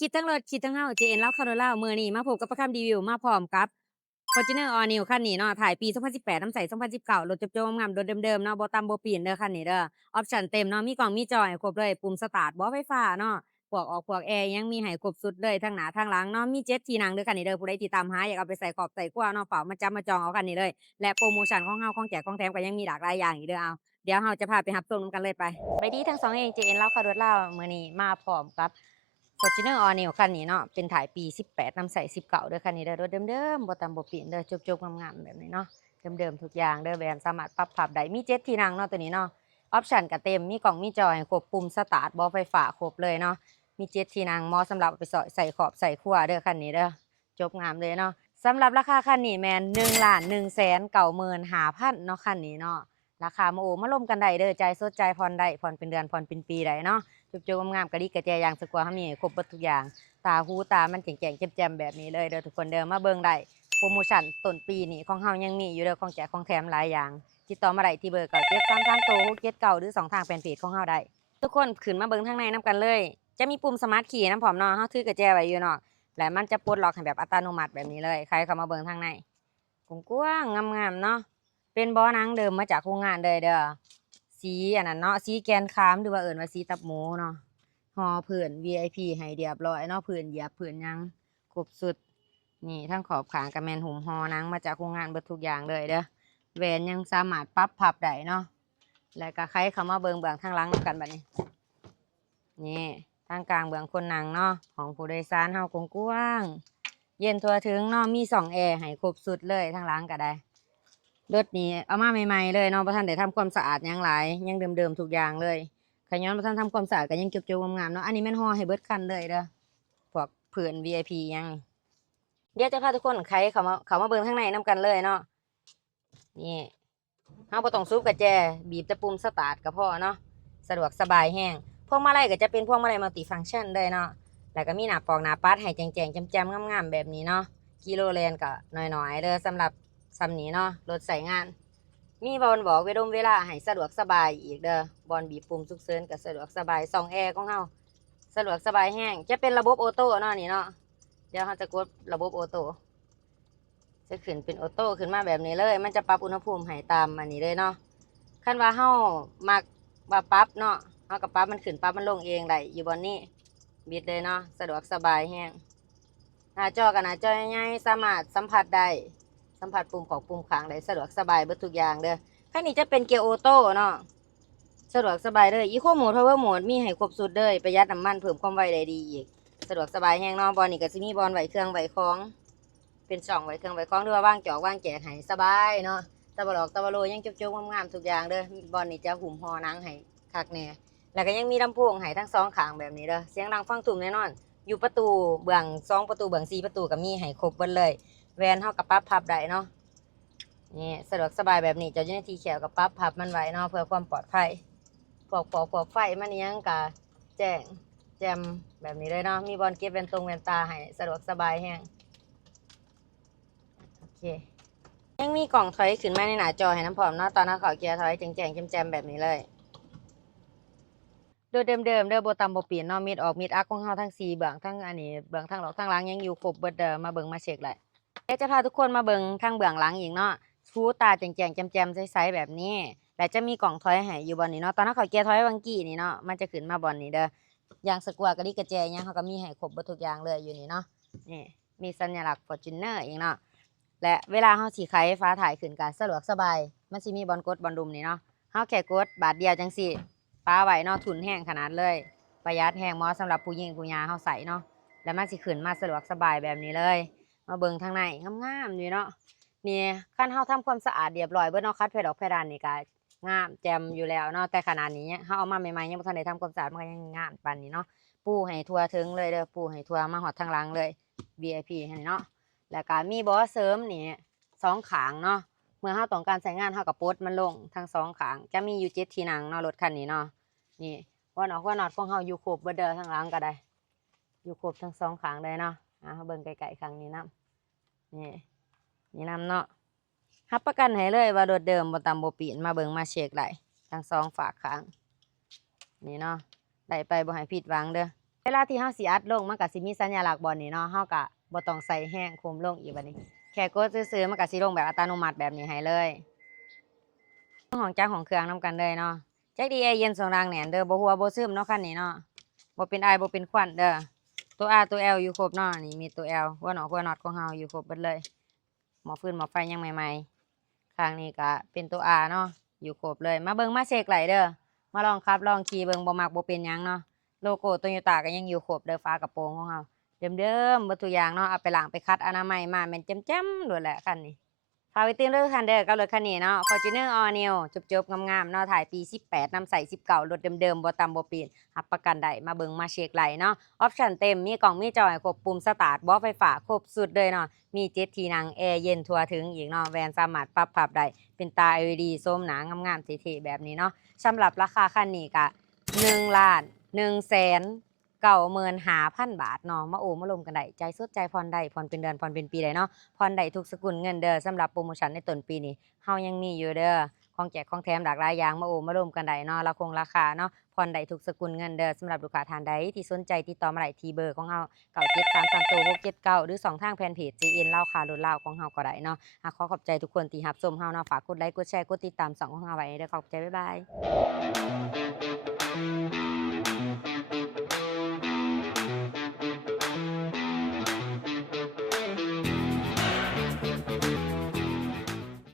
คิดทั้งรถคิดทั้งเฮา JN เล่าข่าวเล่ามื้อนี้มาพบกับประคำรีวิวมาพร้อมกับ Fortuner All New คันนี้เนาะถ่ายปี 2018 น้ำใส 2019รถโจๆงามๆรถเดิมๆเนาะบ่ต่ำบ่ปีนเด้อคันนี้เด้อออปชันเต็มเนาะมีกล้องมีจอให้ครบเลยปุ่มสตาร์ตบ่ไฟฟ้าเนาะพวกออกพวกแอร์ยังมีให้ครบสุดเลยทั้งหน้าทั้งหลังเนาะมี7ที่นั่งเด้อคันนี้เด้อผู้ใดที่ตามหาอยากเอาไปใส่ขอบใส่ครัวเนาะเฝ้ามาจับมาจองเอาคันนี้เลยและโพรโมชันของเฮาของแจกของแถมก็ยังมีหลากหลายอย่างอีกเด้อเอาเดี๋ยวเฮาจะพาไปรับชมนำกันเลยไปดีทั้ง2เอง JN เล่าข่าวเล่ามื้อนี้มาพร้อมกับ Fortuner All New คันนี้เนาะเป็นถ่ายปี18น้ำใส19เด้อคันนี้เด้อรถเดิมๆบ่ต่ำบ่ปีนเด้อจบๆงามๆแบบนี้เนาะเดิมๆทุกอย่างเด้อแบรนด์สามารถปรับพับได้มี7ที่นั่งเนาะตัวนี้เนาะออปชันก็เต็มมีกล่องมีจอให้ครบปุ่มสตาร์ตบ่ไฟฟ้าครบเลยเนาะมี7ที่นั่งเหมาะสำหรับเอาไปใส่ขอบใส่ครัวเด้อคันนี้เด้อจบงามเลยเนาะสำหรับราคาคันนี้แม่น1,195,000เนาะคันนี้เนาะราคามาโอ้มาร่วมกันได้เด้อจ่ายสดจ่ายผ่อนได้ผ่อนเป็นเดือนผ่อนเป็นปีได้เนาะจบๆงามๆกะลิกระแจอย่างสกว่าเฮามีให้ครบเบิดทุกอย่าง ตาหูตามันแจ่งๆแจ่มๆแบบนี้เลยเด้อทุกคนเด้อมาเบิ่งได้โปรโมชันต้นปีนี้ของเฮายังมีอยู่เด้อของแจกของแถมหลายอย่างติดต่อมาได้ที่เบอร์9733โต679หรือ2ทางแฟนเพจของเฮาได้ทุกคนขึ้นมาเบิ่งทางในนํกันเลยจะมีปุ่มสมาร์ทคีย์นำพร้อมเนาะเฮาถือกระแจไว้อยู่เนาะและมันจะปลดล็อกให้แบบอัตโนมัติแบบนี้เลยใครเข้ามาเบิ่งทางในกว้างๆงามๆเนาะเป็นเบาะหนังเดิมมาจากโรงงานเลยเด้อสีอันนั้นเนาะสีแกนคามหรือว่าเอิ้นว่าสีตับหมูเนาะ ห่อพื้น VIP ให้เรียบร้อยเนาะพื้นเหยียบพื้นหยังครบสุดนี่ทั้งขอบขางก็แม่นหุ้มห่อหนังมาจากโรงงานเบิดทุกอย่างเลยเด้อแหวนยังสามารถปรับพับได้เนาะแล้วก็ใครเข้ามาเบิ่งเบื้องทางหลังนำกันบัดนี้นี่ทางกลางเบื้องคนนั่งเนาะของผู้โดยสารเฮากว้างๆเย็นทั่วถึงเนาะมี2แอร์ให้ครบสุดเลยทางหลังก็ได้รถนี้เอามาใหม่ๆเลยเนาะบ่ทันได้ทำความสะอาดหยังหลายยังเดิมๆทุกอย่างเลย ขย้อนบ่ทันทำความสะอาดก็ยังเก็บๆงามๆเนาะอันนี้แม่นห่อให้เบิดคันเลยเด้อพวกเพื่อน VIP ยังเดี๋ยวจะพาทุกคนไขเข้ามาเบิ่งข้างในนํกันเลยเนาะนี่เฮาบ่ต้องซูบกระแจบีบแต่ปุ่มสตาร์ทก็พอเนาะสะดวกสบายแฮงพวงมาลัยก็จะเป็นพวงมาลัยมัลติฟังก์ชันเลยเนาะแล้วก็มีหน้าปอกหน้าปัดให้แจ่งๆแจ่มๆงามๆแบบนี้เนาะกิโลแลนก็น้อยๆเด้อสำหรับส่ำนี้เนาะรถใช้งาน มีบอลบอกเวลาให้สะดวกสบายอีกเด้อบอลบีบปุ่มฉุกเฉินก็สะดวกสบาย2แอร์ของเฮาสะดวกสบายแฮงจะเป็นระบบออโต้เนาะนี่เนาะเดี๋ยวเฮาจะกดระบบออโต้จะขึ้นเป็นออโต้ขึ้นมาแบบนี้เลยมันจะปรับอุณหภูมิให้ตามอันนี้เลยเนาะคันว่าเฮามักว่าปรับเนาะเฮาก็ปรับมันขึ้นปรับมันลงเองได้อยู่บนนี้บิดเลยเนาะสะดวกสบายแฮงหน้าจอกับหน้าจอใหญ่ๆสามารถสัมผัสได้สัมผัสปุ่มของปุ่มขางได้สะดวกสบายเบิดทุกอย่างเด้อ คันนี้จะเป็นเกียร์ออโต้เนาะสะดวกสบายเลยอีโคโหมดพาวเวอร์โหมดมีให้ครบสุดเลยประหยัดน้ำมันเพิ่มความไวได้ดีอีกสะดวกสบายแฮงเนาะบอลนี่ก็สิมีบอลไว้เครื่องไว้ของเป็นช่องไว้เครื่องไว้ของหรือว่าว่างจอกว่างแจกให้สบายเนาะตะบะหลอกตะบะโลยังจุกๆงามๆทุกอย่างเด้อบอลนี่จะหุ้มห่อหนังให้คักแน่แล้วก็ยังมีลำโพงให้ทั้งสองข้างแบบนี้เด้อเสียงดังฟังทุ่มแน่นอนอยู่ประตูเบื้อง2ประตูเบื้อง4ประตูก็มีให้ครบเบิดเลยแวนเฮาก็ปรับพับได้เนาะ นี่สะดวกสบายแบบนี้เจ้าหน้าที่แขวกับปั๊บพับมันไว้เนาะเพื่อความปลอดภัยพวกไฟมันยังกะแจ้งแจมแบบนี้เลยเนาะมีบอลเก็บแว่นตาให้สะดวกสบายแฮงโอเคยังมีกล่องถอยขึ้นมาในหน้าจอให้น้ำพร้อมเนาะตอนนั้นเขาเกียร์ถอยแจ้งๆแจมๆแบบนี้เลยโดยเดิมเด้อบ่ต่ำบ่เปลี่ยนเนาะมิดออกมิดอักของเฮาทั้ง4เบื้องทั้งอันนี้เบื้องทั้งหลอกทั้งหลังยังอยู่ครบเบิดเด้อมาเบิ่งมาเช็คเลยเดี๋ยวจะพาทุกคนมาเบิ่งทางเบื้องหลังอีกเนาะ ฟูตาแจ่งๆแจ่มๆใสๆแบบนี้และจะมีกล่องถอยให้อยู่บอนนี้เนาะตอนนั้นเขาเกียร์ถอยวังกี้นี่เนาะมันจะขึ้นมาบอนนี้เด้อยางสกวากระดิกระแจหยังเขาก็มีให้ครบเบิดทุกอย่างเลยอยู่นี่เนาะนี่มีสัญลักษณ์ Fortuner อีกเนาะและเวลาเฮาสิไขฟ้าถ่ายขึ้นก็สะดวกสบายมันสิมีบอนกดบอนดุมนี่เนาะเฮาแค่กดบาทเดียวจังซี่ปาไว้เนาะทุนแห้งขนาดเลยประหยัดแห้งเหมาะสำหรับผู้หญิงผู้หญาเฮาใส่เนาะแล้วมันสิขึ้นมาสะดวกสบายแบบนี้เลยมาเบิ่งทางในงามๆนี่เนาะ นี่คันเฮาทำความสะอาดเรียบร้อยเบิดเนาะคัดเพดานนี่ก็งามแจ่มอยู่แล้วเนาะแต่ขนาดนี้เฮาเอามาใหม่ๆยังบ่ทันได้ทำความสะอาดมันก็ยังงามปานนี้เนาะปูให้ทั่วถึงเลยเด้อปูให้ทั่วมาฮอดทางหลังเลย VIP ให้เนาะแล้วก็มีเบาะเสริมนี่2ข้างเนาะเมื่อเฮาต้องการใช้งานเฮาก็ปลดมันลงทั้ง2ข้างจะมีอยู่7ที่นั่งเนาะรถคันนี้เนาะนี่หัวน็อตของเฮาอยู่ครบเบิดเด้อทางหลังก็ได้อยู่ครบทั้ง2ข้างเลยเนาะเฮาเบิ่งไกลๆข้างนี้นำนี่นี่นำเนาะ รับประกันให้เลยว่ารถเดิมบ่ต่ำบ่ปีนมาเบิ่งมาเช็คได้ทั้ง2ฝากข้างนี่เนาะได้ไปบ่ให้ผิดหวังเด้อ เวลาที่เฮาสิอัดลงมันก็สิมีสัญลักษณ์บ่นี่เนาะเฮาก็บ่ต้องใส่แรงโคมลงอีกบัดนี้แค่กดซื่อๆมันก็สิลงแบบอัตโนมัติแบบนี้ให้เลยของจักของเครื่องนำกันเลยเนาะจักดีแอร์เย็นส่งแรงแหน่นเด้อบ่หัวบ่ซึมเนาะคันนี้เนาะบ่เป็นไอบ่เป็นควันเด้อตัว R ตัว L อยู่ครบเนาะนี่มีตัว L หัวน็อตของเฮาอยู่ครบเบิดเลยหม้อฟืนหม้อไฟยังใหม่ๆข้างนี้ก็เป็นตัว R เนาะอยู่ครบเลยมาเบิ่งมาเช็คไหลเด้อมาลองขับลองขี่เบิ่งบ่มักบ่เป็นหยังเนาะโลโก้ Toyota ก็ยังอยู่ครบเด้อฝากระโปรงของเฮา เดิมๆเบิดทุกอย่างเนาะเอาไปล้างไปคัดอนามัยมาแม่นแจ่มๆโลดแหละคันนี้ฝากไว้ติดเด้อคันเด้อกับรถคันนี้เนาะ Fortuner All New จบๆงามๆเนาะถ่ายปี18นำใส่19รถเดิมๆบ่ต่ำบ่เปลี่ยนรับประกันได้มาเบิ่งมาเช็กไหลเนาะออปชันเต็มมีกล่องมีจอให้ครบปุ่มสตาร์ทบ่ไฟฟ้าครบสุดเลยเนาะมี7ที่นั่งแอร์เย็นทั่วถึงอีกเนาะแวนสามารถปรับพับได้เป็นตา LED โซมหนางามๆเท่ๆแบบนี้เนาะสำหรับราคาคันนี้ก็1,195,000 บาทเนาะมาโอ้มาลมกันได้ใจสดใจผ่อนได้ผ่อนเป็นเดือนผ่อนเป็นปีได้เนาะผ่อนได้ทุกสกุลเงินเด้อสำหรับโปรโมชั่นในต้นปีนี้เฮายังมีอยู่เด้อของแจกของแถมหลากหลายอย่างมาโอ้มาลมกันได้เนาะราคาเนาะผ่อนได้ทุกสกุลเงินเด้อสำหรับลูกค้าท่านใดที่สนใจติดต่อมาได้ที่เบอร์ของเฮา97332679หรือ2ทางแฟนเพจ JN เล่าข่าวลดเล่าของเฮาก็ได้เนาะขอขอบใจทุกคนที่รับชมเฮาเนาะฝากกดไลค์กดแชร์กดติดตามช่องของเฮาไว้เด้อขอบใจบ๊ายบาย